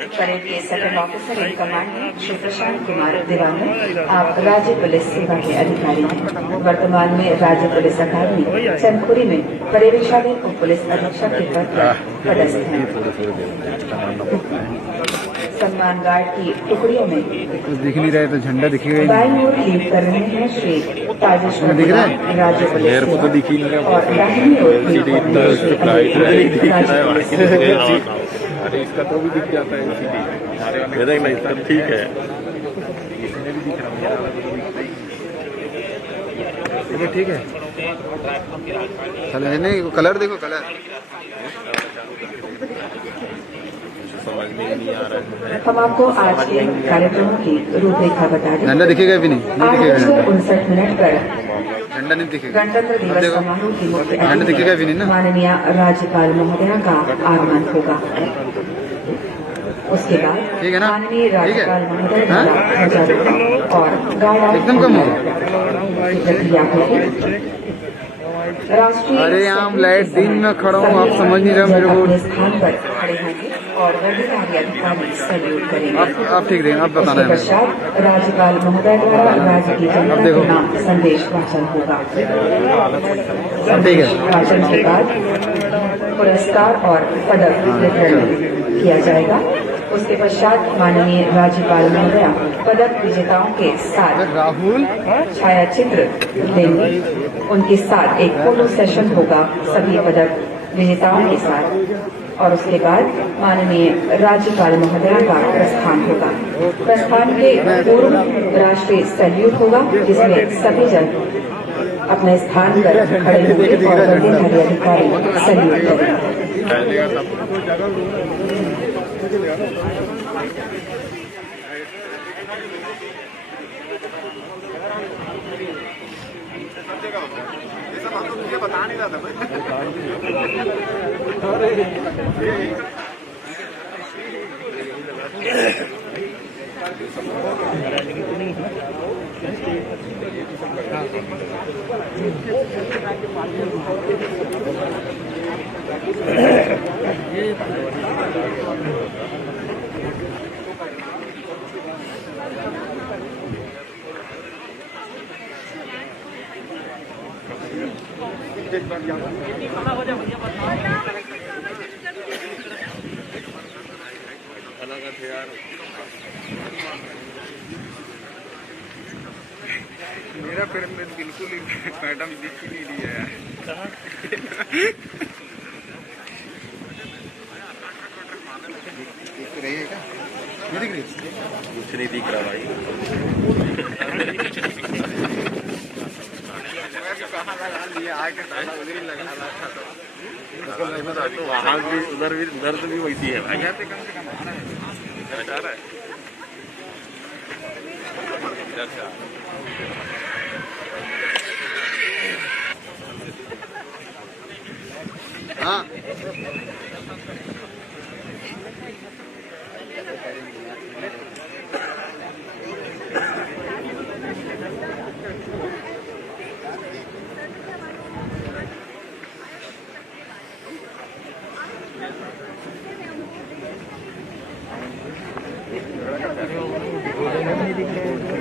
Parade के second officer in command Shri Prashant Kumar Diwane, आप राज्य पुलिस सेवा के अधिकारी हैं। वर्तमान में राज्य पुलिस अकादमी चंदखुरी में पर्यवेक्षाधीन उप पुलिस अधीक्षक के पद पर पदस्थ हैं। सम्मान गार्ड की टुकड़ियों में कुछ दिख नहीं रहा है, तो झंडा दिखेगा। दाईं ओर लीड कर रहे हैं श्री ताजेश्वर दिख रहा है, राज्य पुलिस मेरे को तो दिख ही नहीं रहा। और दाहिनी ओर लीड कर रहे हैं अरे इसका तो भी दिख जाता है, मेरा नहीं सर ठीक है, इसमें भी दिख रहा है, ठीक है। चलो नहीं, कलर देखो, कलर समझ में नहीं आ रहा है। हम आपको आज के कार्यक्रमों की रूपरेखा बता दें। झंडा दिखेगा भी नहीं, दिखेगा 59 पर झंडा नहीं दिखेगा। गणतंत्र दिवस समारोह की मुख्य झंडा दिखेगा भी नहीं ना। माननीय राज्यपाल महोदया का आगमन होगा। उसके बाद ठीक है ना, माननीय राज्यपाल महोदय द्वारा ध्वजारोहण और गार्ड एकदम कम हो प्रक्रिया होगी। राष्ट्रीय अरे आम लाइट दिन में खड़ा हूँ, आप समझ नहीं रहे मेरे को। स्थान पर खड़े होंगे और अधिकारी अधिकारी सैल्यूट करेंगे। आप ठीक रहेंगे, आप बताना है। पश्चात राज्यपाल महोदय द्वारा राज्य की जनता के नाम संदेश वाचन होगा। ठीक है, वाचन के बाद पुरस्कार और पदक वितरण किया जाएगा। उसके पश्चात माननीय राज्यपाल महोदया पदक विजेताओं के साथ राहुल छायाचित्र लेंगे। उनके साथ एक फोटो सेशन होगा सभी पदक विजेताओं के साथ और उसके बाद माननीय राज्यपाल महोदया का प्रस्थान होगा। प्रस्थान के पूर्व राष्ट्रीय सैल्यूट होगा, जिसमें सभी जन अपने स्थान पर खड़े होंगे और गणतंत्र अधिकारी सैल्यूट करेंगे। बता नहीं रहा था मेरा फिर बिल्कुल ही मैडम दिख ही नहीं रही है। दिख रही है क्या? नहीं दिख रही, कुछ नहीं दिख रहा भाई। तो वहाँ भी उधर तो भी वैसी है भाई। हाँ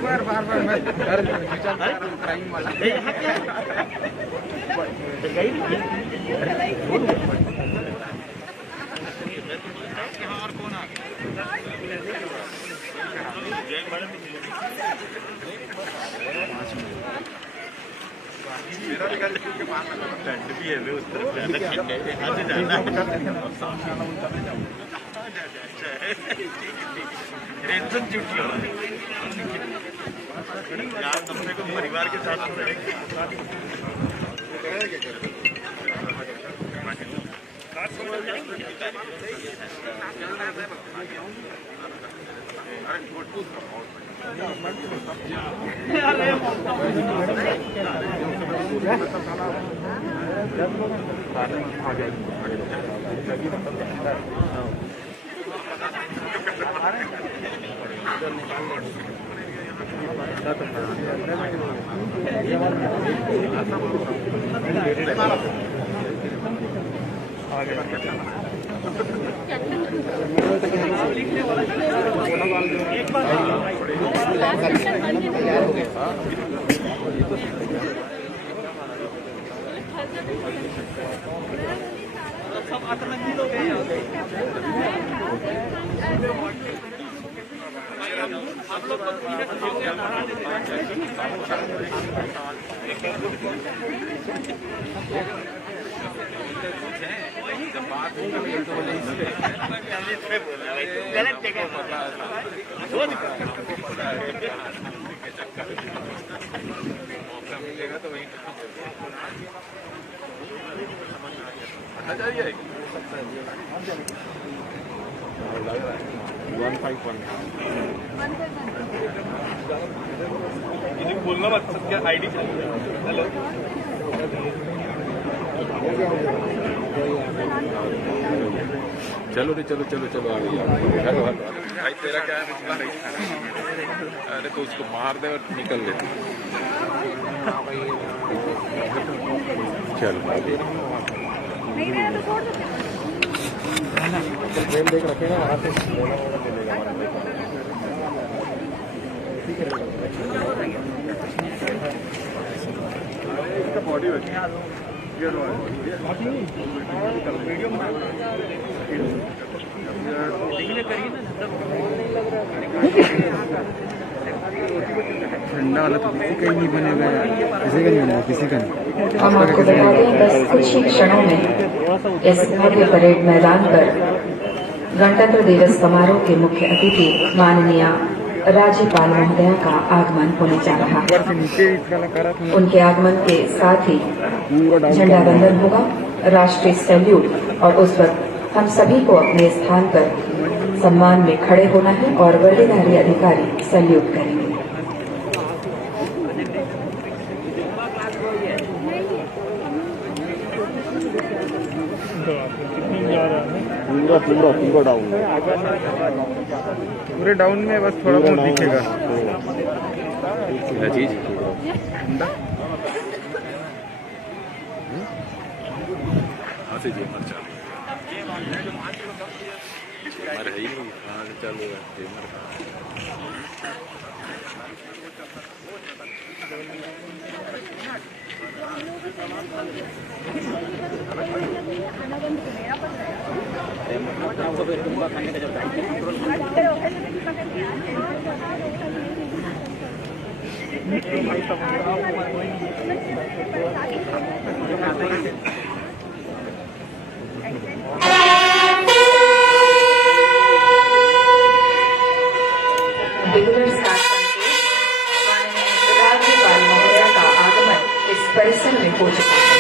बार टाइम वाला मेरा भी गाड़ी के पास टेंट भी है उस तरफ टेंशन छुट्टी हो रहा यार, कम से कम परिवार के साथ आगे बोलना मत क्या आईडी हेलो चलो रे चलो चलो चलो आ गई हेलो हेलो भाई तेरा क्या है अरे तो उसको मार दे और निकल ले चलो नहीं रहा तो छोड़ दो ट्रेन देख रखे ना वहाँ से ले लेगा इसका बॉडी ठंडा वाला तो किसी का ही नहीं बनेगा किसी का नहीं बनेगा किसी का नहीं। हम आपको बता दें बस कुछ ही क्षणों में इस भव्य परेड मैदान पर गणतंत्र दिवस समारोह के मुख्य अतिथि माननीय राज्यपाल महोदया का आगमन होने जा रहा है। उनके आगमन के साथ ही झंडा वंदन होगा, राष्ट्रीय सैल्यूट, और उस वक्त हम सभी को अपने स्थान पर सम्मान में खड़े होना है और वर्दीधारी अधिकारी सैल्यूट करेंगे। पूरा पूरा पूरा डाउन पूरे डाउन में बस थोड़ा बहुत दिखेगा क्या चीज हाँ से जी मर चालू मर है ही नहीं हाँ से चालू है मर राज्यपाल महोदया का आगमन इस परिसर में हो चुका है।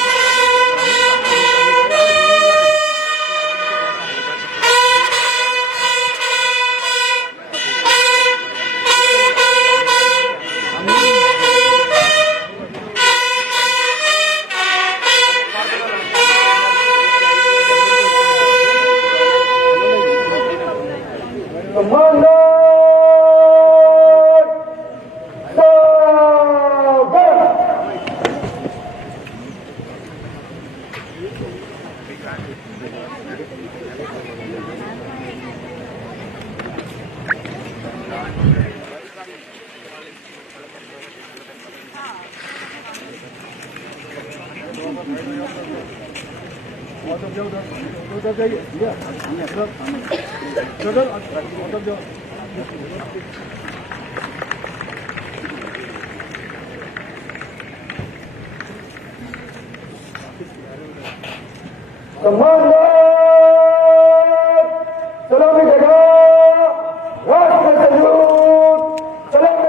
सलामी जगह राष्ट्र सैल्यूट सलामी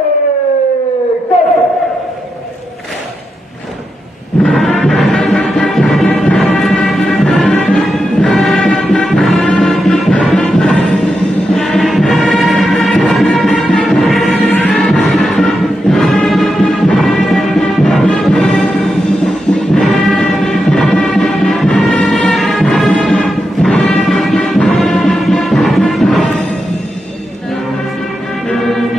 Thank you.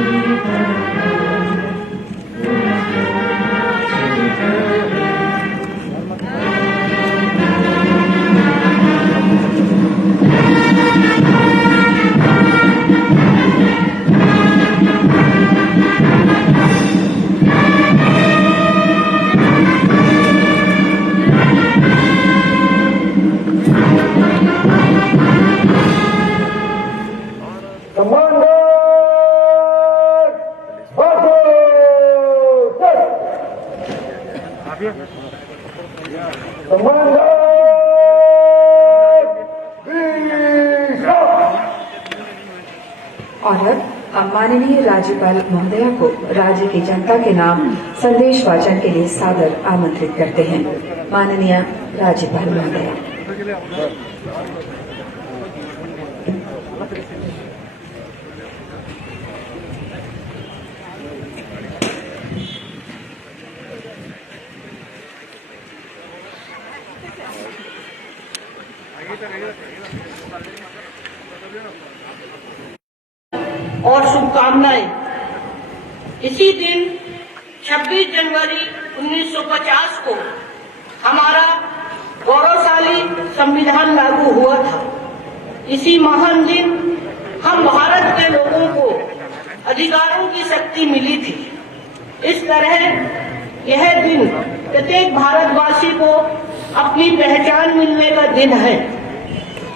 सम्मानगढ़ बाटो सम्मानगढ़ और अब माननीय राज्यपाल महोदया को राज्य की जनता के नाम संदेश वाचन के लिए सादर आमंत्रित करते हैं। माननीय राज्यपाल महोदया। और शुभकामनाएं। इसी दिन 26 जनवरी 1950 को हमारा गौरवशाली संविधान लागू हुआ था। इसी महान दिन हम भारत के लोगों को अधिकारों की शक्ति मिली थी। इस तरह यह दिन प्रत्येक भारतवासी को अपनी पहचान मिलने का दिन है।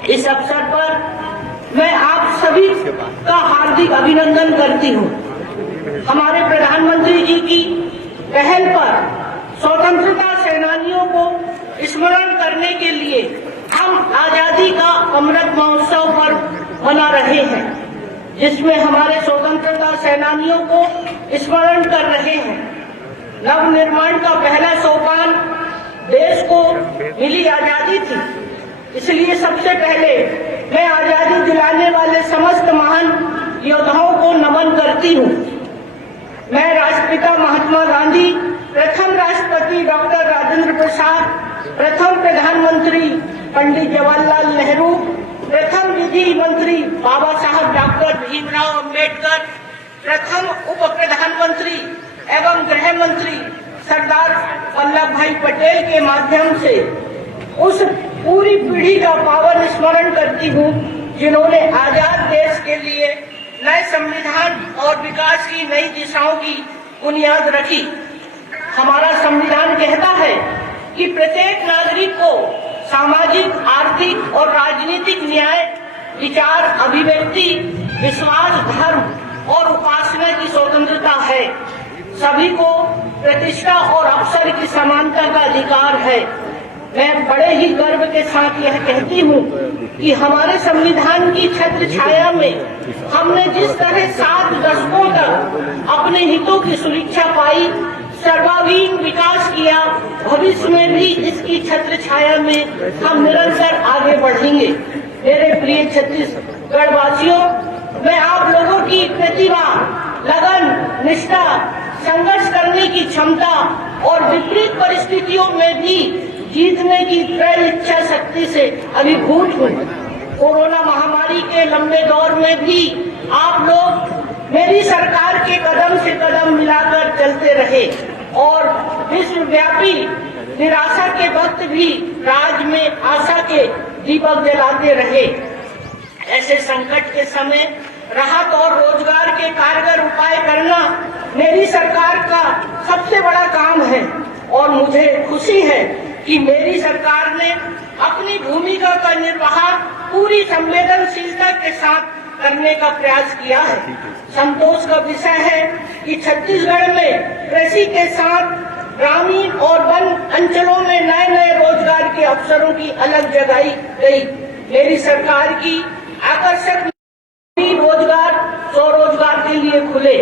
इस अवसर पर मैं आप सभी का हार्दिक अभिनंदन करती हूँ। हमारे प्रधानमंत्री जी की पहल पर स्वतंत्रता सेनानियों को स्मरण करने के लिए हम आजादी का अमृत महोत्सव पर्व मना रहे हैं, जिसमें हमारे स्वतंत्रता सेनानियों को स्मरण कर रहे हैं। नव निर्माण का पहला सोपान देश को मिली आजादी थी, इसलिए सबसे पहले मैं आजादी दिलाने वाले समस्त महान योद्धाओं को नमन करती हूँ। मैं राष्ट्रपिता महात्मा गांधी, प्रथम राष्ट्रपति डॉक्टर राजेंद्र प्रसाद, प्रथम प्रधानमंत्री पंडित जवाहरलाल नेहरू, प्रथम विधि मंत्री बाबा साहब डॉक्टर भीमराव अंबेडकर, प्रथम उप प्रधानमंत्री एवं गृह मंत्री सरदार वल्लभ भाई पटेल के माध्यम से उस पूरी पीढ़ी का पावन स्मरण करती हूँ, जिन्होंने आजाद देश के लिए नए संविधान और विकास की नई दिशाओं की बुनियाद रखी। हमारा संविधान कहता है कि प्रत्येक नागरिक को सामाजिक, आर्थिक और राजनीतिक न्याय, विचार, अभिव्यक्ति, विश्वास, धर्म और उपासना की स्वतंत्रता है। सभी को प्रतिष्ठा और अवसर की समानता का अधिकार है। मैं बड़े ही गर्व के साथ यह कहती हूँ कि हमारे संविधान की छत्र छाया में हमने जिस तरह 7 दशकों तक अपने हितों की सुरक्षा पाई, सर्वांगीण विकास किया, भविष्य में भी इसकी छत्र छाया में हम निरंतर आगे बढ़ेंगे। मेरे प्रिय छत्तीसगढ़ वासियों, मैं आप लोगों की प्रतिभा, लगन, निष्ठा, संघर्ष करने की क्षमता और विपरीत परिस्थितियों में भी जीतने की दृढ़ इच्छा शक्ति से अभिभूत हूँ। कोरोना महामारी के लंबे दौर में भी आप लोग मेरी सरकार के कदम से कदम मिलाकर चलते रहे और विश्वव्यापी निराशा के वक्त भी राज्य में आशा के दीपक जलाते रहे। ऐसे संकट के समय राहत और रोजगार के कारगर उपाय करना मेरी सरकार का सबसे बड़ा काम है और मुझे खुशी है कि मेरी सरकार ने अपनी भूमिका का निर्वाह पूरी संवेदनशीलता के साथ करने का प्रयास किया है। संतोष का विषय है कि छत्तीसगढ़ में कृषि के साथ ग्रामीण और वन अंचलों में नए नए रोजगार के अवसरों की अलग जगाई गई। मेरी सरकार की आकर्षक रोजगार स्वरोजगार के लिए खुले।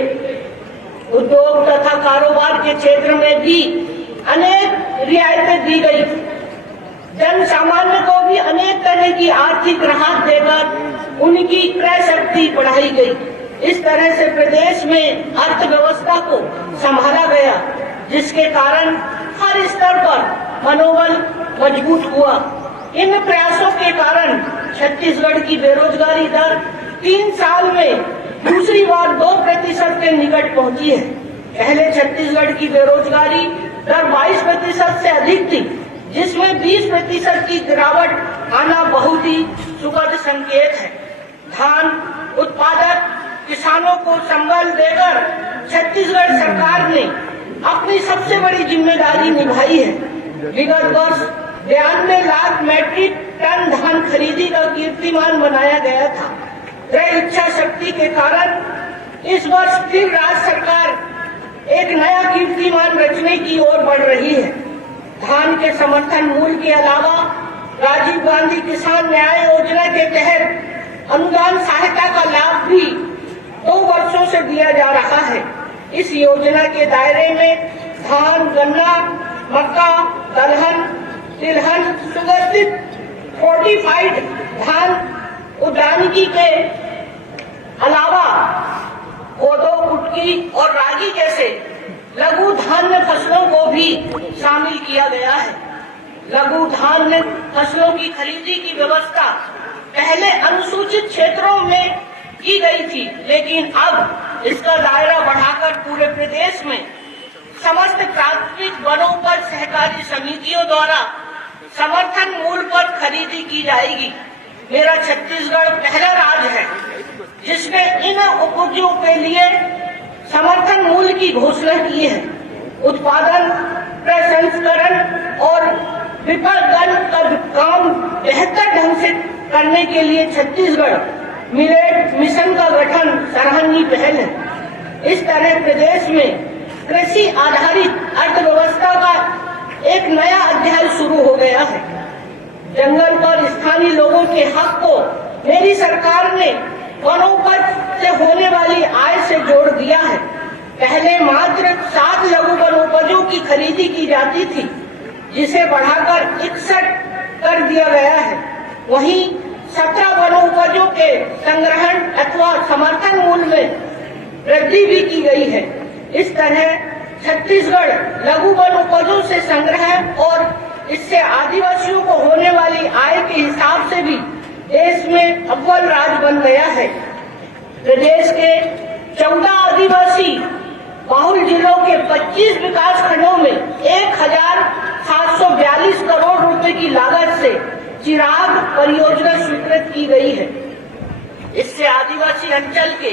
उद्योग तथा कारोबार के क्षेत्र में भी अनेक रियायतें दी गई। जन सामान्य को भी अनेक तरह की आर्थिक राहत देकर उनकी क्रय शक्ति बढ़ाई गई। इस तरह से प्रदेश में अर्थव्यवस्था को संभाला गया, जिसके कारण हर स्तर पर मनोबल मजबूत हुआ। इन प्रयासों के कारण छत्तीसगढ़ की बेरोजगारी दर 3 साल में दूसरी बार 2% के निकट पहुंची है। पहले छत्तीसगढ़ की बेरोजगारी दर 22% से अधिक थी, जिसमें 20% की गिरावट आना बहुत ही सुखद संकेत है। धान उत्पादक किसानों को संबल देकर छत्तीसगढ़ सरकार ने अपनी सबसे बड़ी जिम्मेदारी निभाई है। विगत वर्ष 92 लाख मैट्रिक टन धान खरीदी का कीर्तिमान बनाया गया था। दृढ़ इच्छा शक्ति प्रगति के कारण इस वर्ष फिर राज्य सरकार एक नया कीर्तिमान रचने की ओर बढ़ रही है। धान के समर्थन मूल्य के अलावा राजीव गांधी किसान न्याय योजना के तहत अनुदान सहायता का लाभ भी 2 वर्षों से दिया जा रहा है। इस योजना के दायरे में धान, गन्ना, मक्का, दलहन, तिलहन, सुगंधित फोर्टिफाइड धान उद्यानिकी के अलावा कोदो, कुटकी और रागी जैसे लघु धान्य फसलों को भी शामिल किया गया है। लघु धान्य फसलों की खरीदी की व्यवस्था पहले अनुसूचित क्षेत्रों में की गई थी, लेकिन अब इसका दायरा बढ़ाकर पूरे प्रदेश में समस्त प्राथमिक वनोपज सहकारी समितियों द्वारा समर्थन मूल्य पर खरीदी की जाएगी। मेरा छत्तीसगढ़ पहला राज्य है जिसने इन उपजों के लिए समर्थन मूल्य की घोषणा की है। उत्पादन, प्रसंस्करण और विपणन का काम बेहतर ढंग से करने के लिए छत्तीसगढ़ मिलेट मिशन का गठन सराहनीय पहल है। इस तरह प्रदेश में कृषि आधारित अर्थव्यवस्था का एक नया अध्याय शुरू हो गया है। जंगल पर स्थानीय लोगों के हक को मेरी सरकार ने वनोपज से होने वाली आय से जोड़ दिया है। पहले मात्र 7 लघु वनोपजों की खरीदी की जाती थी, जिसे बढ़ाकर 61 कर दिया गया है। वहीं 17 वनोपजों के संग्रहण अथवा समर्थन मूल्य में वृद्धि भी की गई है। इस तरह छत्तीसगढ़ लघु वनोपजों से संग्रह और इससे आदिवासियों को होने वाली आय के हिसाब से भी देश में अव्वल राज्य बन गया है। प्रदेश के 14 आदिवासी बाहुल जिलों के 25 विकास खंडों में 1742 करोड़ रुपए की लागत से चिराग परियोजना स्वीकृत की गई है। इससे आदिवासी अंचल के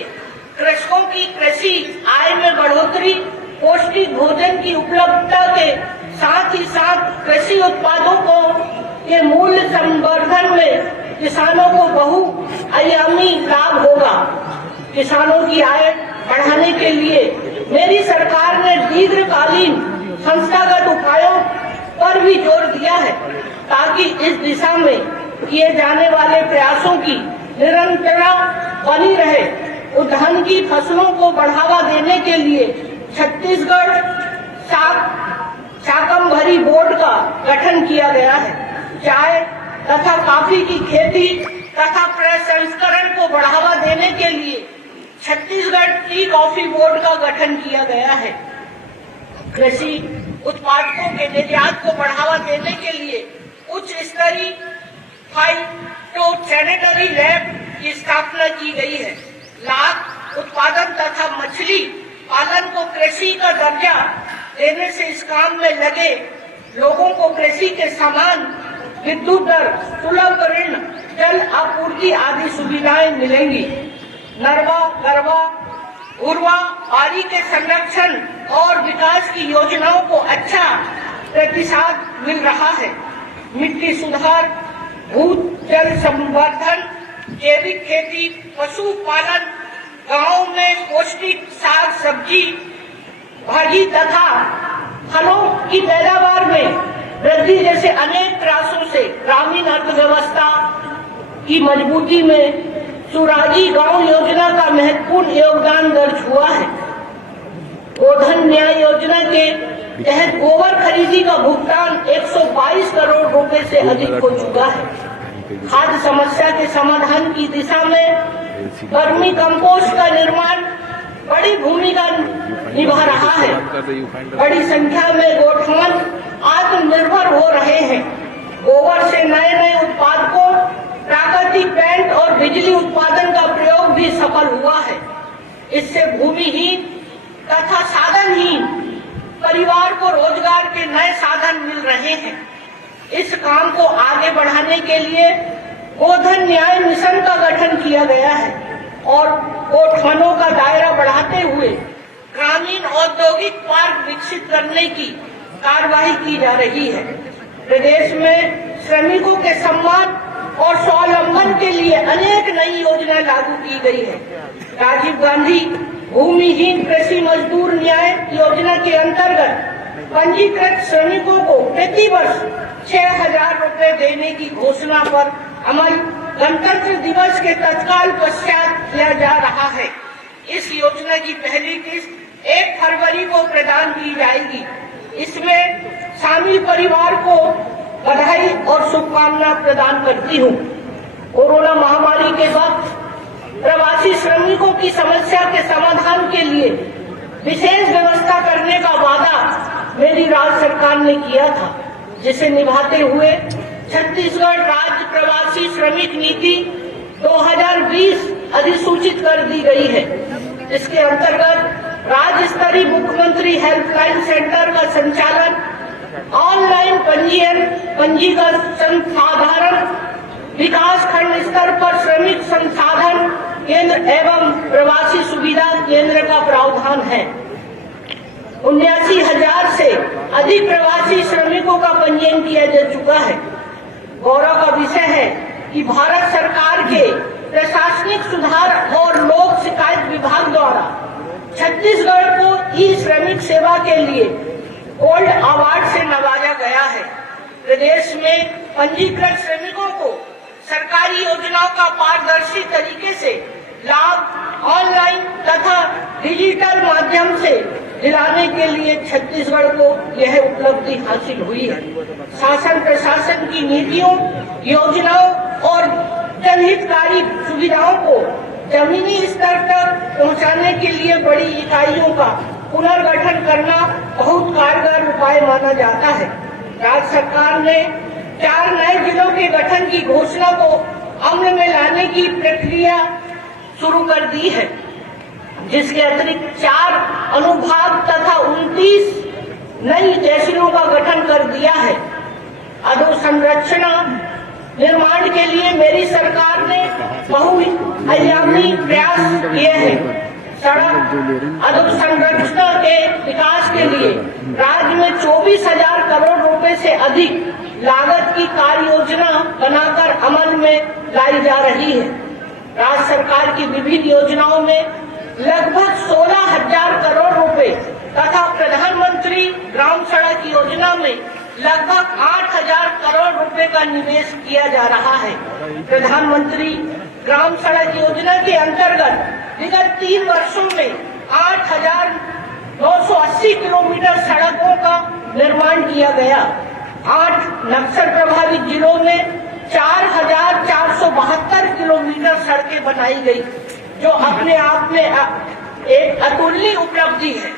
कृषकों की कृषि आय में बढ़ोतरी, पौष्टिक भोजन की उपलब्धता के साथ ही साथ कृषि उत्पादों को के मूल्य संवर्धन में किसानों को बहुआयामी लाभ होगा। किसानों की आय बढ़ाने के लिए मेरी सरकार ने दीर्घकालीन संस्थागत उपायों पर भी जोर दिया है, ताकि इस दिशा में किए जाने वाले प्रयासों की निरंतरता बनी रहे। उद्यान की फसलों को बढ़ावा देने के लिए छत्तीसगढ़ शाकंभरी बोर्ड का गठन किया गया है। चाय तथा कॉफी की खेती तथा प्रसंस्करण को बढ़ावा देने के लिए छत्तीसगढ़ टी कॉफी बोर्ड का गठन किया गया है। कृषि उत्पादों के निर्यात को बढ़ावा देने के लिए उच्च स्तरीय फाइटोसैनिटरी लैब की स्थापना की गई है। लाख उत्पादन तथा मछली पालन को कृषि का दर्जा देने से इस काम में लगे लोगों को कृषि के सामान, विद्युत दर, सुलभ ऋण, जल आपूर्ति आदि सुविधाएं मिलेंगी। नरवा, गरवा, उर्वा, पानी के संरक्षण और विकास की योजनाओं को अच्छा प्रतिसाद मिल रहा है। मिट्टी सुधार, भूजल संवर्धन, जैविक खेती, पशुपालन, गांव में पौष्टिक साग सब्जी, भाजी तथा फलों की पैदावार में वृद्धि जैसे अनेक प्रयासों से ग्रामीण अर्थव्यवस्था की मजबूती में सुराजी गांव योजना का महत्वपूर्ण योगदान दर्ज हुआ है। गोधन न्याय योजना के तहत गोबर खरीदी का भुगतान 122 करोड़ रुपए से अधिक हो चुका है। खाद्य समस्या के समाधान की दिशा में वर्मी कंपोस्ट का निर्माण बड़ी भूमिका निभा रहा है। बड़ी संख्या में गोठान आत्मनिर्भर हो रहे हैं। गोबर से नए नए उत्पादों, प्राकृतिक पेंट और बिजली उत्पादन का प्रयोग भी सफल हुआ है। इससे भूमिहीन तथा साधनहीन परिवार को रोजगार के नए साधन मिल रहे हैं। इस काम को आगे बढ़ाने के लिए गोधन न्याय मिशन का गठन किया गया है और गोठानों का दायरा बढ़ाते हुए ग्रामीण औद्योगिक पार्क विकसित करने की कार्यवाही की जा रही है। प्रदेश में श्रमिकों के सम्मान और स्वावलंबन के लिए अनेक नई योजनाएं लागू की गई है। राजीव गांधी भूमिहीन कृषि मजदूर न्याय योजना के अंतर्गत पंजीकृत श्रमिकों को प्रति वर्ष 6,000 रुपए देने की घोषणा पर अमल गणतंत्र दिवस के तत्काल पश्चात किया जा रहा है। इस योजना की पहली किस्त 1 फरवरी को प्रदान की जाएगी। इसमें शामिल परिवार को बधाई और शुभकामना प्रदान करती हूँ। कोरोना महामारी के वक्त प्रवासी श्रमिकों की समस्या के समाधान के लिए विशेष व्यवस्था करने का वादा मेरी राज्य सरकार ने किया था, जिसे निभाते हुए छत्तीसगढ़ राज्य प्रवासी श्रमिक नीति 2020 अधिसूचित कर दी गई है। इसके अंतर्गत राज्य स्तरीय मुख्यमंत्री हेल्पलाइन सेंटर का संचालन, ऑनलाइन पंजीकरण संसाधन, विकास खंड स्तर पर श्रमिक संसाधन केंद्र एवं प्रवासी सुविधा केंद्र का प्रावधान है। 79,000 से अधिक प्रवासी श्रमिकों का पंजीयन किया जा चुका है। गौरव का विषय है कि भारत सरकार के प्रशासनिक सुधार और लोक शिकायत विभाग द्वारा छत्तीसगढ़ को ई श्रमिक सेवा के लिए गोल्ड अवार्ड से नवाजा गया है। प्रदेश में पंजीकृत श्रमिकों को सरकारी योजनाओं का पारदर्शी तरीके से लाभ ऑनलाइन तथा डिजिटल माध्यम से दिलाने के लिए छत्तीसगढ़ को यह उपलब्धि हासिल हुई है। शासन प्रशासन की नीतियों, योजनाओं और जनहितकारी सुविधाओं को जमीनी स्तर तक पहुंचाने के लिए बड़ी इकाइयों का पुनर्गठन करना बहुत कारगर उपाय माना जाता है। राज्य सरकार ने 4 नए जिलों के गठन की घोषणा को अमल में लाने की प्रक्रिया शुरू कर दी है, जिसके अतिरिक्त 4 अनुभाग तथा 29 नई तहसीलों का गठन कर दिया है। अधोसंरचना निर्माण के लिए मेरी सरकार ने बहुआयामी प्रयास किए हैं। सड़क अधोसंरचना के विकास के लिए राज्य में 24,000 करोड़ रुपए से अधिक लागत की कार्य योजना बनाकर अमल में लाई जा रही है। राज्य सरकार की विभिन्न योजनाओं में लगभग 16,000 करोड़ रुपए तथा प्रधानमंत्री ग्राम सड़क योजना में लगभग 8,000 करोड़ रुपए का निवेश किया जा रहा है। प्रधानमंत्री ग्राम सड़क योजना के अंतर्गत विगत 3 वर्षों में 8,980 किलोमीटर सड़कों का निर्माण किया गया। 8 नक्सल प्रभावित जिलों में 4,472 किलोमीटर सड़कें बनाई गई, जो अपने आप में एक अतुलनीय उपलब्धि है।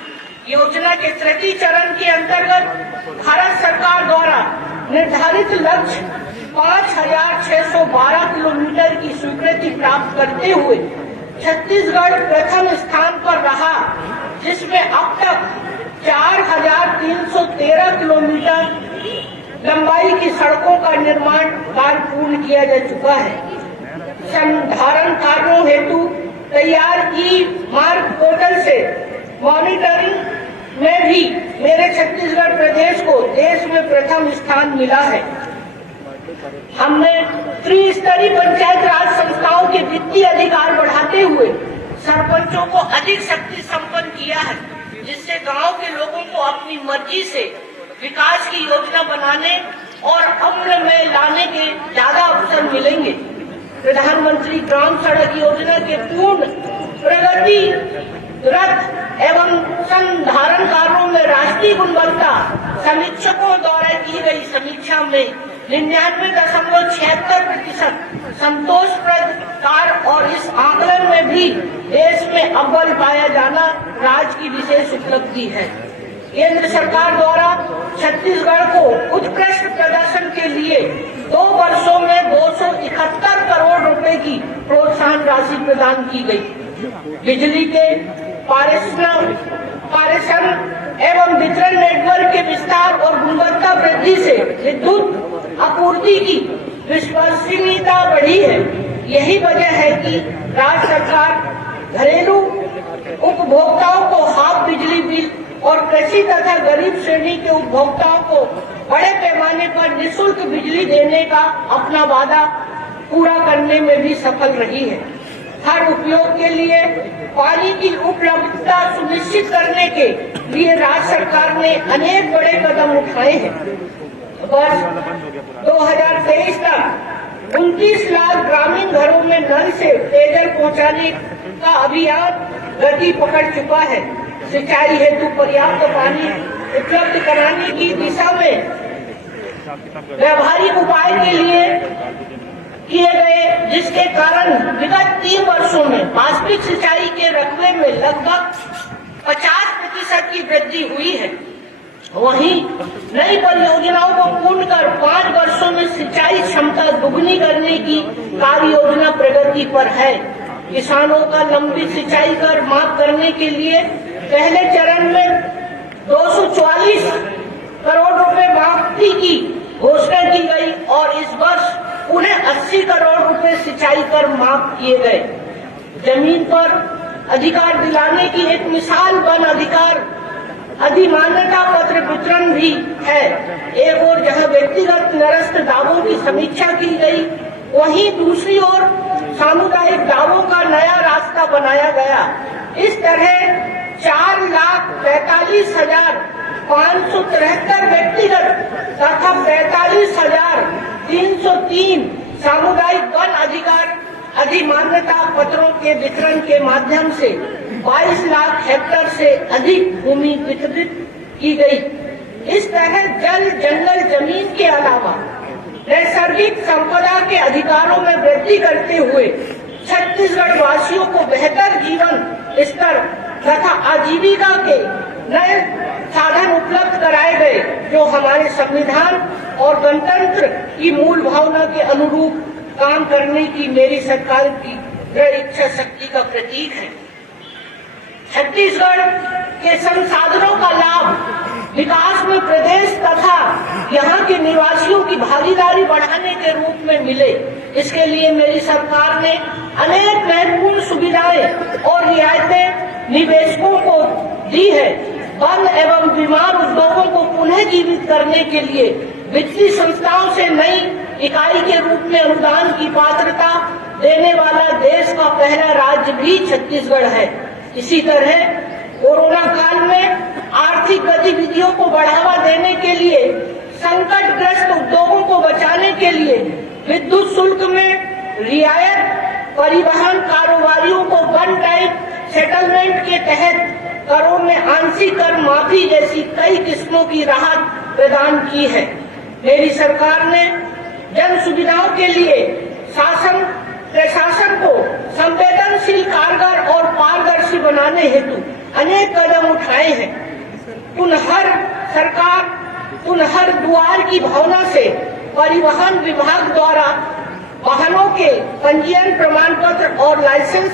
योजना के तृतीय चरण के अंतर्गत भारत सरकार द्वारा निर्धारित लक्ष्य 5,612 किलोमीटर की स्वीकृति प्राप्त करते हुए छत्तीसगढ़ प्रथम स्थान पर रहा, जिसमें अब तक 4,313 किलोमीटर लंबाई की सड़कों का निर्माण कार्य पूर्ण किया जा चुका है। संधारण कार्यों हेतु तैयार ई मार्ग पोर्टल से मॉनिटरिंग में भी मेरे छत्तीसगढ़ प्रदेश को देश में प्रथम स्थान मिला है। हमने त्रिस्तरीय पंचायत राज संस्थाओं के वित्तीय अधिकार बढ़ाते हुए सरपंचों को अधिक शक्ति संपन्न किया है, जिससे गांव के लोगों को अपनी मर्जी से विकास की योजना बनाने और अमल में लाने के ज्यादा अवसर मिलेंगे। प्रधानमंत्री ग्राम सड़क योजना के पूर्ण प्रगति रथ एवं संधारण कार्यों में राष्ट्रीय गुणवत्ता समीक्षकों द्वारा की गई समीक्षा में 99.76% संतोषप्रद कार्य और इस आंकलन में भी देश में अव्वल पाया जाना राज्य की विशेष उपलब्धि है। केंद्र सरकार द्वारा छत्तीसगढ़ को उत्कृष्ट प्रदर्शन के लिए 2 वर्षों में 271 करोड़ रुपए की प्रोत्साहन राशि प्रदान की गई। बिजली के पारेषण एवं वितरण नेटवर्क के विस्तार और गुणवत्ता वृद्धि से विद्युत आपूर्ति की विश्वसनीयता बढ़ी है। यही वजह है कि राज्य सरकार घरेलू उपभोक्ताओं को हाफ बिजली बिल और कृषि तथा गरीब श्रेणी के उपभोक्ताओं को बड़े पैमाने पर निःशुल्क बिजली देने का अपना वादा पूरा करने में भी सफल रही है। हर उपयोग के लिए पानी की उपलब्धता सुनिश्चित करने के लिए राज्य सरकार ने अनेक बड़े कदम उठाए हैं। वर्ष 2023 तक 29 लाख ग्रामीण घरों में नल से पेयजल पहुंचाने का अभियान गति पकड़ चुका है। सिंचाई हेतु पर्याप्त पानी उपलब्ध कराने की दिशा में व्यावहारिक उपाय के लिए किए गए, जिसके कारण विगत 3 वर्षों में वास्तविक सिंचाई के रकबे में लगभग 50% की वृद्धि हुई है। वहीं नई परियोजनाओं को पूर्ण कर 5 वर्षों में सिंचाई क्षमता दुगनी करने की कार्य योजना प्रगति पर है। किसानों का लंबित सिंचाई कर माफ करने के लिए पहले चरण में 244 करोड़ रुपए माफी की घोषणा की गई और इस वर्ष उन्हें 80 करोड़ रुपए सिंचाई कर माफ किए गए। जमीन पर अधिकार दिलाने की एक मिसाल वन अधिकार अधिमान्यता पत्र वितरण भी है। एक ओर जहां व्यक्तिगत निरस्त दावों की समीक्षा की गई, वहीं दूसरी ओर सामुदायिक दावों का नया रास्ता बनाया गया। इस तरह 4,45,573 व्यक्तिगत तथा 45,303 सामुदायिक वन अधिकार अधिमान्यता पत्रों के वितरण के माध्यम से 22 लाख हेक्टेयर से अधिक भूमि वितरित की गई। इस तरह जल, जंगल, जमीन के अलावा नैसर्गिक संपदा के अधिकारों में वृद्धि करते हुए छत्तीसगढ़ वासियों को बेहतर जीवन स्तर तथा आजीविका के नए साधन उपलब्ध कराए गए, जो हमारे संविधान और गणतंत्र की मूल भावना के अनुरूप काम करने की मेरी सरकार की दृढ़ इच्छा शक्ति का प्रतीक है। छत्तीसगढ़ के संसाधनों का लाभ विकास में प्रदेश तथा यहाँ के निवासियों की भागीदारी बढ़ाने के रूप में मिले, इसके लिए मेरी सरकार ने अनेक महत्वपूर्ण सुविधाएं और रियायतें निवेशकों को दी है। वन एवं बीमार उद्योगों को पुनः जीवित करने के लिए वित्तीय संस्थाओं से नई इकाई के रूप में अनुदान की पात्रता देने वाला देश का पहला राज्य भी छत्तीसगढ़ है। इसी तरह कोरोना काल में आर्थिक गतिविधियों को बढ़ावा देने के लिए, संकटग्रस्त उद्योगों को बचाने के लिए विद्युत शुल्क में रियायत, परिवहन कारोबारियों को वन टाइम सेटलमेंट के तहत करों में आंशिक कर माफी जैसी कई किस्मों की राहत प्रदान की है। मेरी सरकार ने जन सुविधाओं के लिए प्रशासन को संवेदनशील, कारगर और पारदर्शी बनाने हेतु अनेक कदम उठाए हैं। हर द्वार की भावना से परिवहन विभाग द्वारा वाहनों के पंजीयन प्रमाण पत्र और लाइसेंस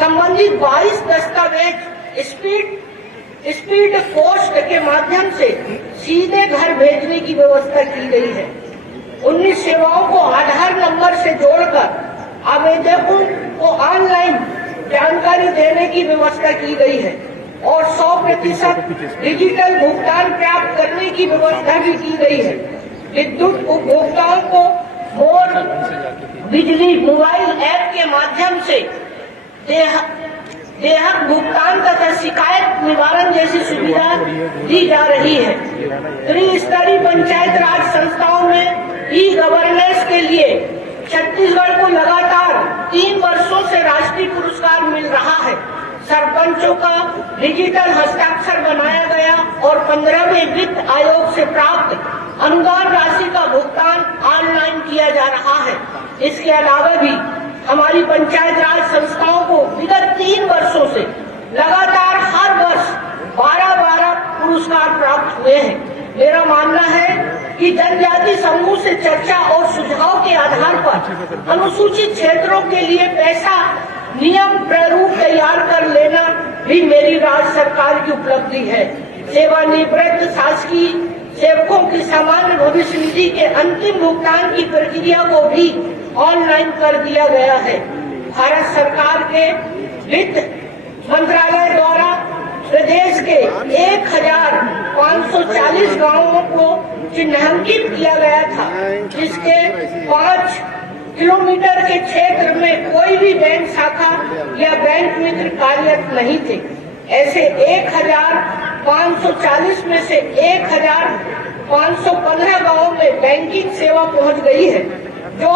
संबंधित 22 दस्तावेज स्पीड पोस्ट के माध्यम से सीधे घर भेजने की व्यवस्था की गई है। 19 सेवाओं को आधार नंबर से जोड़कर आवेदकों को ऑनलाइन जानकारी देने की व्यवस्था की गई है और 100% डिजिटल भुगतान प्राप्त करने की व्यवस्था भी की गई है। विद्युत उपभोक्ताओं को मोर बिजली मोबाइल ऐप के माध्यम से देहक भुगतान तथा शिकायत निवारण जैसी सुविधा दी जा रही है। त्रिस्तरीय पंचायत राज संस्थाओं में ई गवर्नेंस के लिए छत्तीसगढ़ को लगातार 3 वर्षों से राष्ट्रीय पुरस्कार मिल रहा है। सरपंचों का डिजिटल हस्ताक्षर बनाया गया और 15वें वित्त आयोग से प्राप्त अनुदान राशि का भुगतान ऑनलाइन किया जा रहा है। इसके अलावा भी हमारी पंचायत राज संस्थाओं को विगत 3 वर्षों से लगातार हर वर्ष 12 पुरस्कार प्राप्त हुए हैं। मेरा मानना है कि जनजाति समूह से चर्चा और सुझाव के आधार पर अनुसूचित क्षेत्रों के लिए पैसा नियम प्रारूप तैयार कर लेना भी मेरी राज्य सरकार की उपलब्धि है। सेवानिवृत्त शासकीय सेवकों की सामान्य भविष्य निधि के अंतिम भुगतान की प्रक्रिया को भी ऑनलाइन कर दिया गया है। भारत सरकार के वित्त मंत्रालय द्वारा प्रदेश के 1540 गांवों को चिन्हांकित किया गया था, जिसके किलोमीटर के क्षेत्र में कोई भी बैंक शाखा या बैंक मित्र कार्यरत नहीं थे। ऐसे 1540 में से 1515 गाँवों में बैंकिंग सेवा पहुंच गई है, जो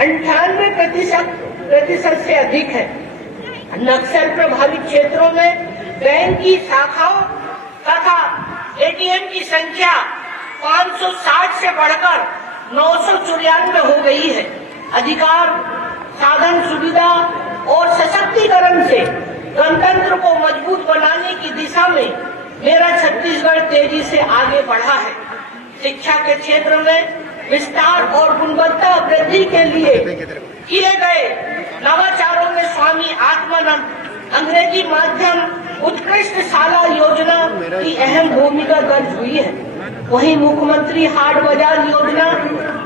98% से अधिक है। नक्सल प्रभावित क्षेत्रों में बैंक की शाखाओं तथा एटीएम की संख्या 560 से बढ़कर 994 हो गई है। अधिकार, साधन, सुविधा और सशक्तिकरण से गणतंत्र को मजबूत बनाने की दिशा में मेरा छत्तीसगढ़ तेजी से आगे बढ़ा है। शिक्षा के क्षेत्र में विस्तार और गुणवत्ता वृद्धि के लिए किए गए नवाचारों में स्वामी आत्मानंद अंग्रेजी माध्यम उत्कृष्ट शाला योजना की अहम भूमिका दर्ज हुई है। वहीं मुख्यमंत्री हाट बाजार योजना,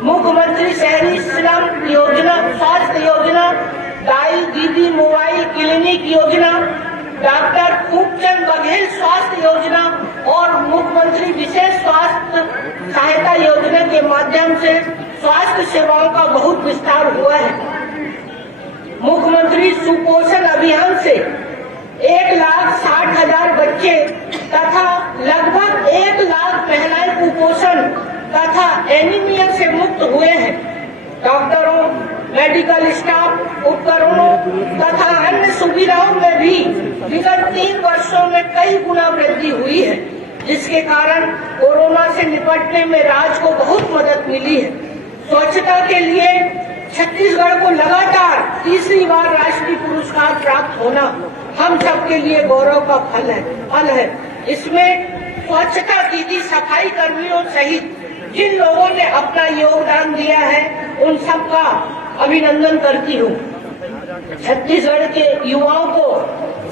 मुख्यमंत्री शहरी श्रम योजना, स्वास्थ्य योजना, दाई दीदी मोबाइल क्लिनिक योजना, डॉक्टर खूबचंद बघेल स्वास्थ्य योजना और मुख्यमंत्री विशेष स्वास्थ्य सहायता योजना के माध्यम से स्वास्थ्य सेवाओं का बहुत विस्तार हुआ है। मुख्यमंत्री सुपोषण अभियान से 1,60,000 बच्चे तथा लगभग 1 लाख महिलाएं कुपोषण तथा एनीमिया से मुक्त हुए हैं। डॉक्टरों, मेडिकल स्टाफ, उपकरणों तथा अन्य सुविधाओं में भी विगत 3 वर्षों में कई गुना वृद्धि हुई है, जिसके कारण कोरोना से निपटने में राज्य को बहुत मदद मिली है। स्वच्छता के लिए छत्तीसगढ़ को लगातार तीसरी बार राष्ट्रीय पुरस्कार प्राप्त होना हम सबके लिए गौरव का फल है। इसमें स्वच्छता दीदी, सफाई कर्मियों सहित जिन लोगों ने अपना योगदान दिया है, उन सबका अभिनंदन करती हूँ। छत्तीसगढ़ के युवाओं को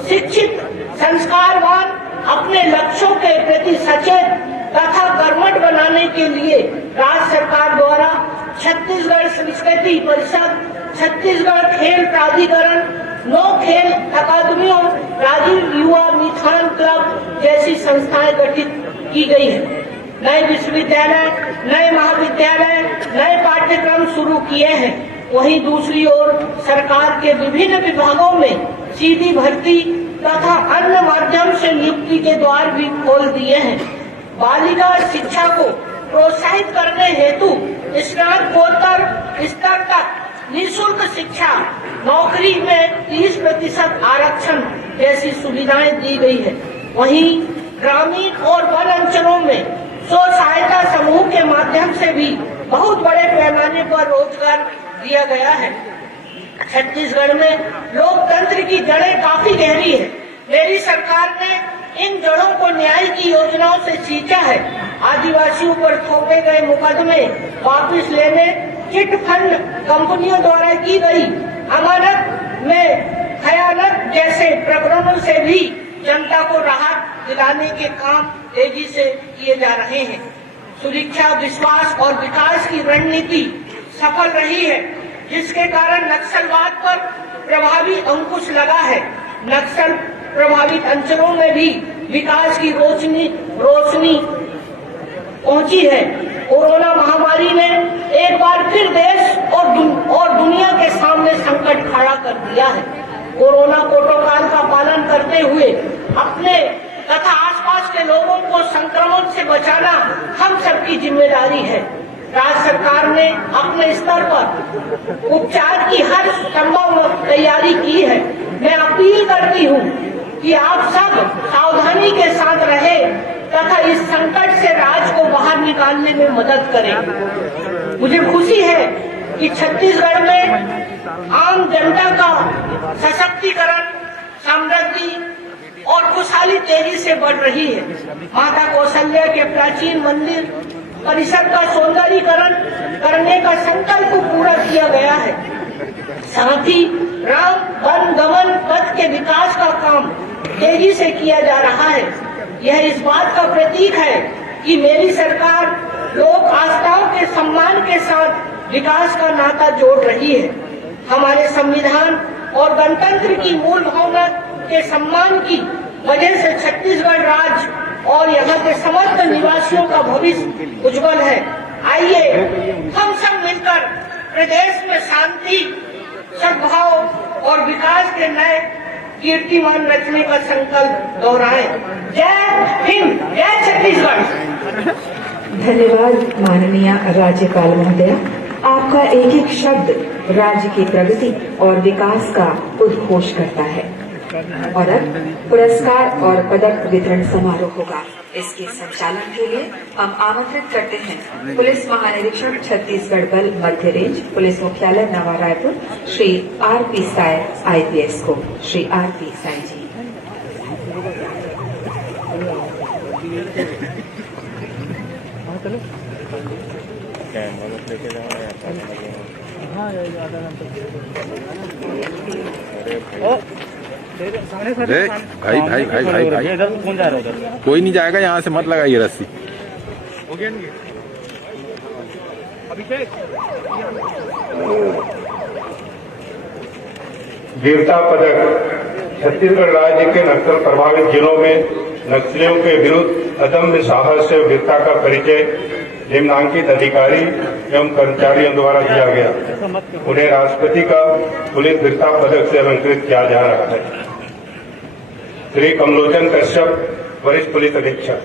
शिक्षित, संस्कारवान, अपने लक्ष्यों के प्रति सचेत तथा कर्मठ बनाने के लिए राज्य सरकार द्वारा छत्तीसगढ़ संस्कृति परिषद, छत्तीसगढ़ खेल प्राधिकरण, 9 खेल अकादमियों, राजीव युवा मिथान क्लब जैसी संस्थाएं गठित की गई है। नए विश्वविद्यालय, नए महाविद्यालय, नए पाठ्यक्रम शुरू किए हैं। वहीं दूसरी ओर सरकार के विभिन्न विभागों में सीधी भर्ती तथा अन्य माध्यम से नियुक्ति के द्वार भी खोल दिए हैं। बालिका शिक्षा को प्रोत्साहित करने हेतु स्नातकोत्तर स्तर तक निःशुल्क शिक्षा, नौकरी में 30% आरक्षण जैसी सुविधाएं दी गई है। वहीं ग्रामीण और वन अंचलों में स्व सहायता समूह के माध्यम से भी बहुत बड़े पैमाने पर रोजगार दिया गया है। छत्तीसगढ़ में लोकतंत्र की जड़ें काफी गहरी है। मेरी सरकार ने इन जड़ों को न्याय की योजनाओं से सींचा है। आदिवासियों पर थोपे गए मुकदमे वापस लेने, चिट फंड कंपनियों द्वारा की गई अमानत में खयानत जैसे प्रकरणों से भी जनता को राहत दिलाने के काम तेजी से किए जा रहे हैं। सुरक्षा, विश्वास और विकास की रणनीति सफल रही है, जिसके कारण नक्सलवाद पर प्रभावी अंकुश लगा है। नक्सल प्रभावित अंचलों में भी विकास की रोशनी पहुंची है। कोरोना महामारी ने एक बार फिर देश और दुनिया के सामने संकट खड़ा कर दिया है। कोरोना प्रोटोकॉल का पालन करते हुए अपने तथा आसपास के लोगों को संक्रमण से बचाना हम सबकी जिम्मेदारी है। राज्य सरकार ने अपने स्तर पर उपचार की हर संभव तैयारी की है। मैं अपील करती हूँ कि आप सब सावधानी के साथ रहें तथा इस संकट से राज्य को बाहर निकालने में मदद करें। मुझे खुशी है कि छत्तीसगढ़ में आम जनता का सशक्तिकरण, समृद्धि और खुशहाली तेजी से बढ़ रही है। माता कौशल्या के प्राचीन मंदिर परिसर का सौंदर्यीकरण करने का संकल्प पूरा किया गया है। साथ ही राम वन गमन पथ के विकास का काम तेजी से किया जा रहा है। यह इस बात का प्रतीक है कि मेरी सरकार लोक आस्थाओं के सम्मान के साथ विकास का नाता जोड़ रही है। हमारे संविधान और गणतंत्र की मूल भावना के सम्मान की वजह से छत्तीसगढ़ राज्य और यहाँ के समस्त निवासियों का भविष्य उज्जवल है। आइए हम सब मिलकर प्रदेश में शांति, सद्भाव और विकास के नए कीर्तिमान रचने का संकल्प दोहराएं। जय हिंद, जय छत्तीसगढ़। धन्यवाद माननीय राज्यपाल महोदय। आपका एक एक शब्द राज्य की प्रगति और विकास का उद्घोष करता है। और अब पुरस्कार और पदक वितरण समारोह होगा। इसके संचालन के लिए हम आमंत्रित करते हैं पुलिस महानिरीक्षक छत्तीसगढ़ बल मध्य रेंज पुलिस मुख्यालय नवा रायपुर श्री आर.पी. साय IPS को। श्री आर.पी. साय जी। भाई भाई भाई भाई भाई कौन जा रहा है उधर? कोई नहीं जाएगा, यहाँ से मत लगाइए रस्सी। हो गया नहीं अभिषेक। वीरता पदक। छत्तीसगढ़ राज्य के नक्सल प्रभावित जिलों में नक्सलियों के विरुद्ध अदम्य साहस से वीरता का परिचय निम्नांकित अधिकारी एवं कर्मचारियों द्वारा दिया गया। उन्हें राष्ट्रपति का पुलिस वीरता पदक से अलंकृत किया जा रहा है। श्री कमलोचन कश्यप, वरिष्ठ पुलिस अधीक्षक।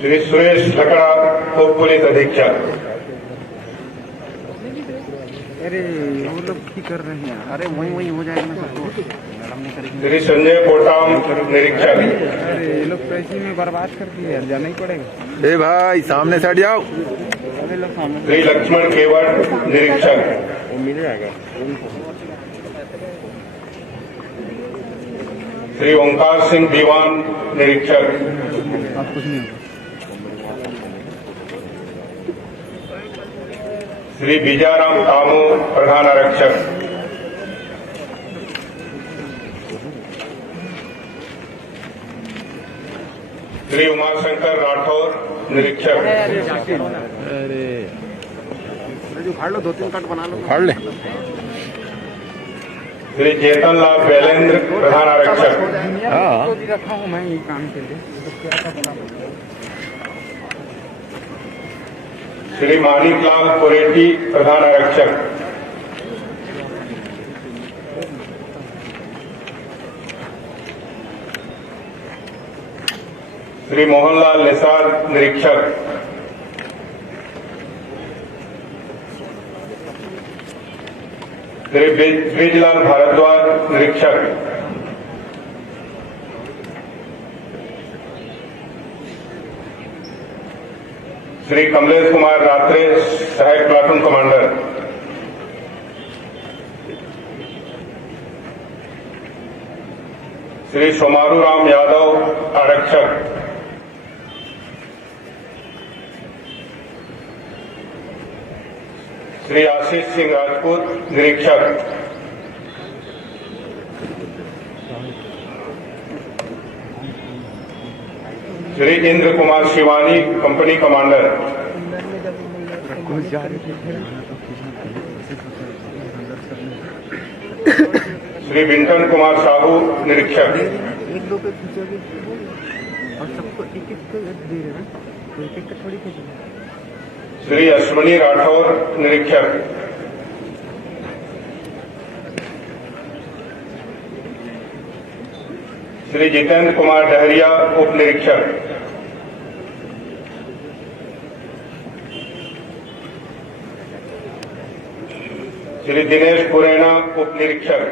श्री सुरेश लकड़ा, उप पुलिस अधीक्षक। अरे वो लोग की कर रहे हैं? अरे वही हो जाएगा ना मैडम ने करेगी। श्री संजय कोटाम, निरीक्षक। अरे ये लोग पैसे में बर्बाद कर दिए, जाना ही पड़ेगा। ए भाई सामने से हट जाओ। श्री लक्ष्मण केवट, निरीक्षक। वो मिल जाएगा। श्री ओंकार सिंह दीवान, निरीक्षक। आप कुछ नहीं होगा। श्री विजयराम कामू, प्रधान आरक्षक। श्री उमाशंकर राठौर, निरीक्षक। अरे उखाड़ लो, 2-3 कट बना लो। उखाड़ ले। श्री चेतन लाल बैलेंद्र, प्रधान आरक्षक। हाँ रखा हूँ मैं ये काम के लिए। श्री मानिकलाल कोरेटी, प्रधान आरक्षक। श्री मोहनलाल निसार, निरीक्षक। श्री ब्रिजलाल भारद्वाज, निरीक्षक। श्री कमलेश कुमार रात्रे, सहायक प्लाटून कमांडर। श्री सोमारू राम यादव, आरक्षक। श्री आशीष सिंह राजपूत, निरीक्षक। Shri Indra Kumar Shivani, company commander. Shri Vinton Kumar Sahu, निरीक्षक। एक-दो पे खींचोगे और सबको एक-एक दे रहे हैं, तो एक-एक का थोड़ी खींचोगे। श्री अश्विनी राठौर, निरीक्षक। श्री जितेंद्र कुमार डहरिया, उप निरीक्षक। श्री दिनेश पुरेना, उप निरीक्षक।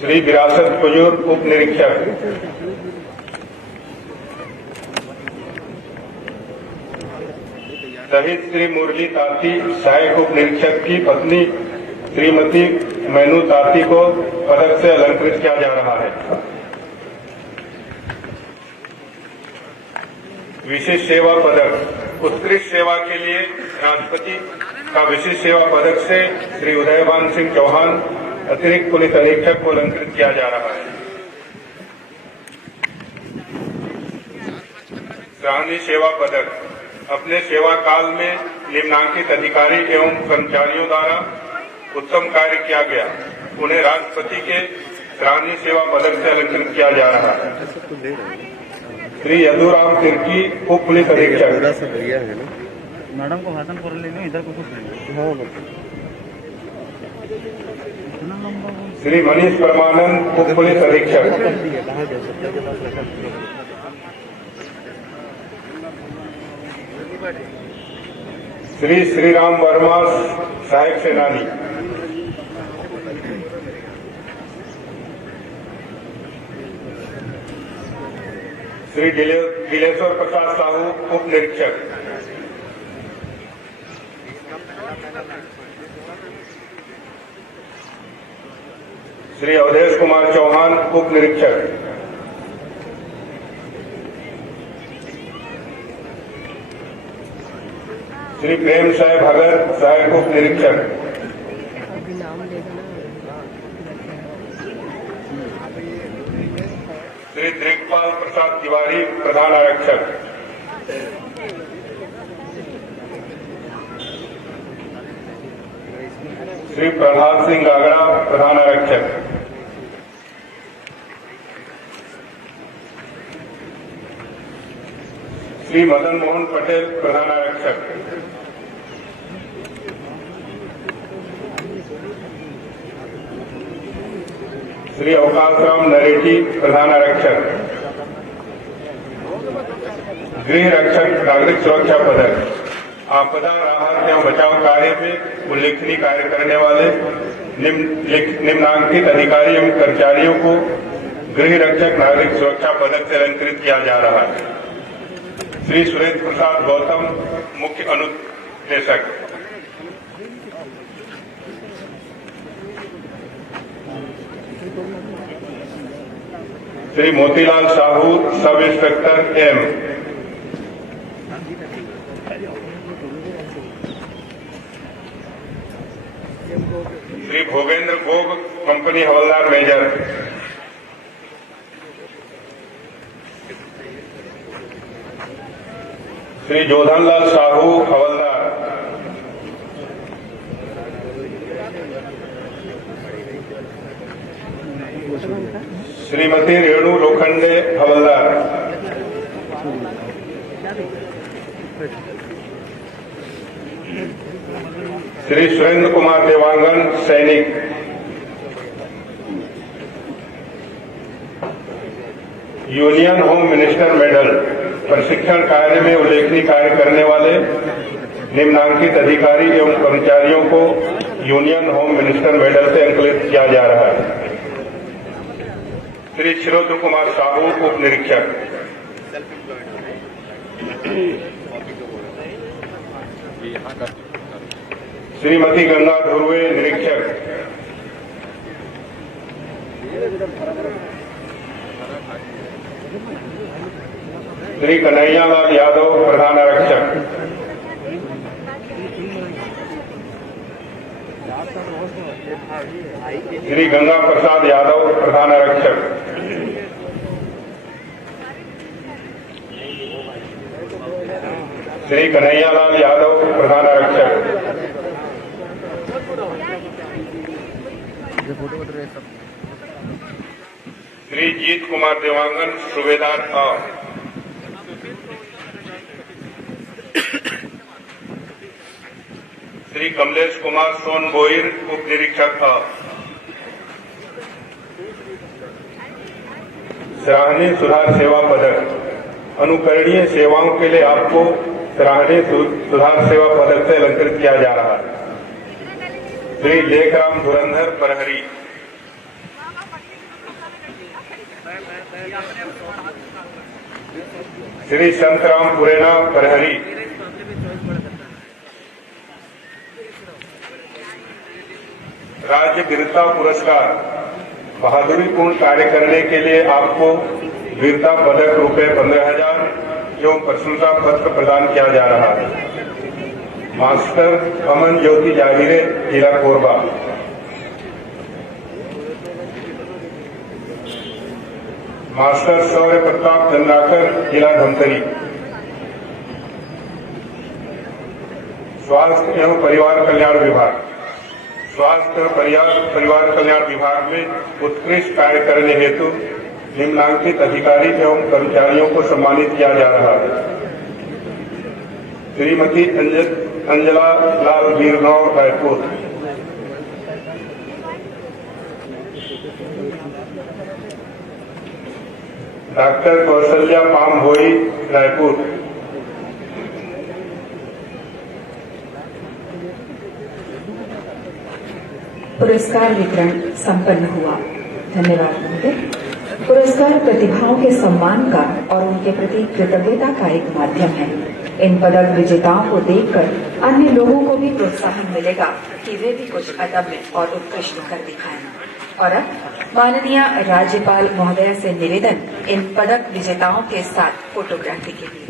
श्री विरासत कुजूर, उप निरीक्षक। शहीद श्री मुरली ताती, सहायक उप निरीक्षक की पत्नी श्रीमती मैनू ताती को पदक से अलंकृत किया जा रहा है। विशिष्ट सेवा पदक। उत्कृष्ट सेवा के लिए राष्ट्रपति का विशिष्ट सेवा पदक से श्री उदयभान सिंह चौहान, अतिरिक्त पुलिस अधीक्षक को अलंकृत किया जा रहा है। सराहनीय सेवा पदक। अपने सेवा काल में निम्नांकित अधिकारी एवं कर्मचारियों द्वारा उत्तम कार्य किया गया उन्हें राष्ट्रपति के सराहनीय सेवा पदक से अलंकृत किया जा रहा है। श्री यदुराम तिर्की, उप पुलिस अधीक्षक। मैडम को भाषण कर लेना, इधर को कुछ नहीं। श्री मनीष परमानंद, उप पुलिस अधीक्षक। श्री श्रीराम वर्मा, सहायक सेनानी। श्री दिलेश्वर प्रसाद साहू, उप निरीक्षक। श्री अवधेश कुमार चौहान, उप निरीक्षक। श्री प्रेम साय भगत, सहायक उप निरीक्षक। श्री दिग्पाल प्रसाद तिवारी, प्रधान आरक्षक। श्री प्रहलाद सिंह गागड़ा, प्रधान आरक्षक। श्री मदन मोहन पटेल, प्रधान आरक्षक। श्री अवकाश नरेटी, प्रधान आरक्षक। गृह रक्षक, नागरिक सुरक्षा पदक। आपदा राहत एवं बचाव कार्य में उल्लेखनीय कार्य करने वाले निम्नांकित अधिकारी एवं कर्मचारियों को गृह रक्षक नागरिक सुरक्षा पदक से अलंकृत किया जा रहा है। श्री सुरेंद्र प्रसाद गौतम, मुख्य अनुदेशक। Shri Motilal Sahu, sub inspector M. Shri Bhogendra Gog, company havildar major. Shri Jodhanlal Sahu, havildar. Shrimati Renu Lokhande, havildar. Shri Surendra Kumar Dewangan, सैनिक। Union home minister medal. प्रशिक्षण कार्य में उल्लेखनीय कार्य करने वाले निम्नांकित अधिकारी एवं कर्मचारियों को यूनियन होम मिनिस्टर मेडल से अलंकृत किया जा रहा है। श्री शिरोद्र कुमार साहू, उप निरीक्षक। श्रीमती गंगा धुर्वे, निरीक्षक। श्री कन्हैयालाल यादव, प्रधान आरक्षक। श्री गंगा प्रसाद यादव, प्रधान आरक्षक। श्री कन्हैयालाल यादव, प्रधान आरक्षक। श्री जीत कुमार देवांगन, सूबेदार अ। श्री कमलेश कुमार सोनबोईर, उप निरीक्षक अ। सराहनीय सुधार सेवा पदक। अनुकरणीय सेवाओं के लिए आपको सराहनीय सुधार सेवा पदक से अलंकृत किया जा रहा है। श्री लेखराम धुरंधर, प्रहरी। श्री संतराम पुरेना, प्रहरी। राज्य वीरता पुरस्कार। बहादुरीपूर्ण कार्य करने के लिए आपको वीरता पदक रुपये 15,000 एवं प्रशंसा पत्र प्रदान किया जा रहा है। मास्टर अमन ज्योति जाहिरे, जिला कोरबा। मास्टर शौर्य प्रताप चंद्राकर, जिला धमतरी। स्वास्थ्य एवं परिवार कल्याण विभाग। स्वास्थ्य परिवार कल्याण विभाग में उत्कृष्ट कार्य करने हेतु निम्नांकित अधिकारी एवं कर्मचारियों को सम्मानित किया जा रहा है। श्रीमती अंजला लाल बीरनौर रायपुर, डॉक्टर कौशल्या पाम भोई रायपुर, पुरस्कार वितरण संपन्न हुआ। धन्यवाद महोदय। पुरस्कार प्रतिभाओं के सम्मान का और उनके प्रति कृतज्ञता का एक माध्यम है। इन पदक विजेताओं को देखकर अन्य लोगों को भी प्रोत्साहन मिलेगा कि वे भी कुछ अदम्य और उत्कृष्ट कर दिखाएं। और अब माननीय राज्यपाल महोदय से निवेदन इन पदक विजेताओं के साथ फोटोग्राफी के लिए।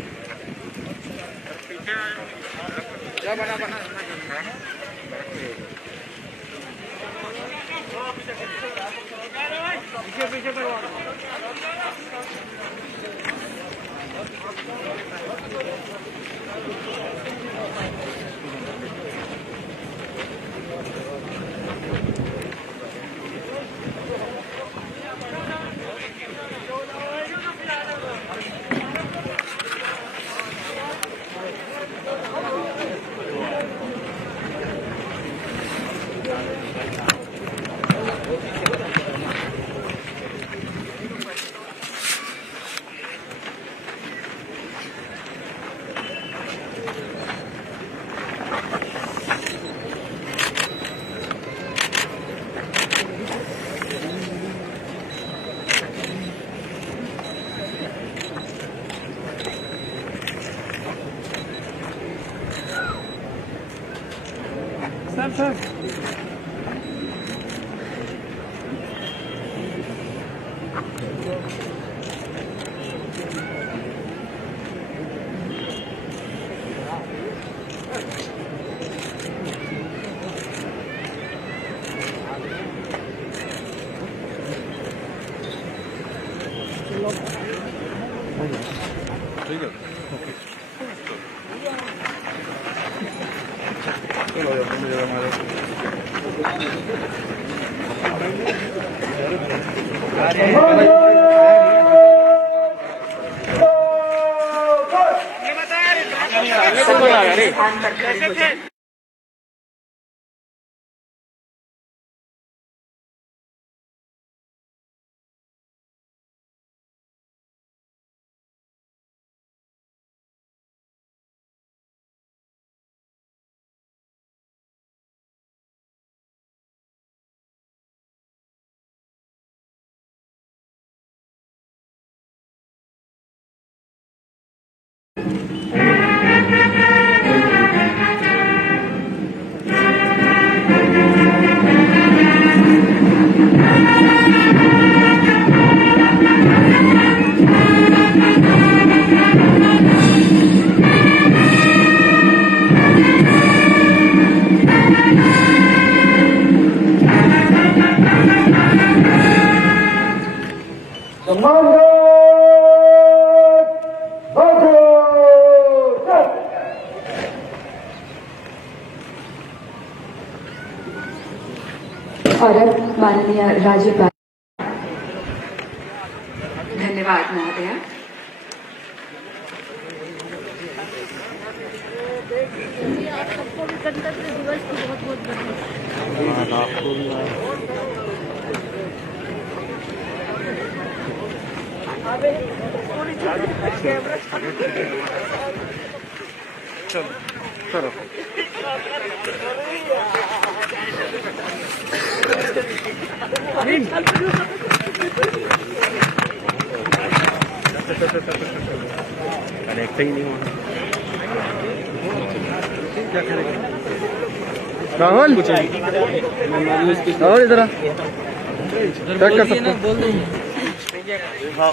सर ठीक है। स्थान पर खड़े हो जाएं। और अब माननीय राज्यपाल। धन्यवाद महोदया। आप सबको भी गणतंत्र दिवस की बहुत बहुत चलो कनेक्ट ही नहीं होना। राहुल राहुल इधर चेक कर सकते हाँ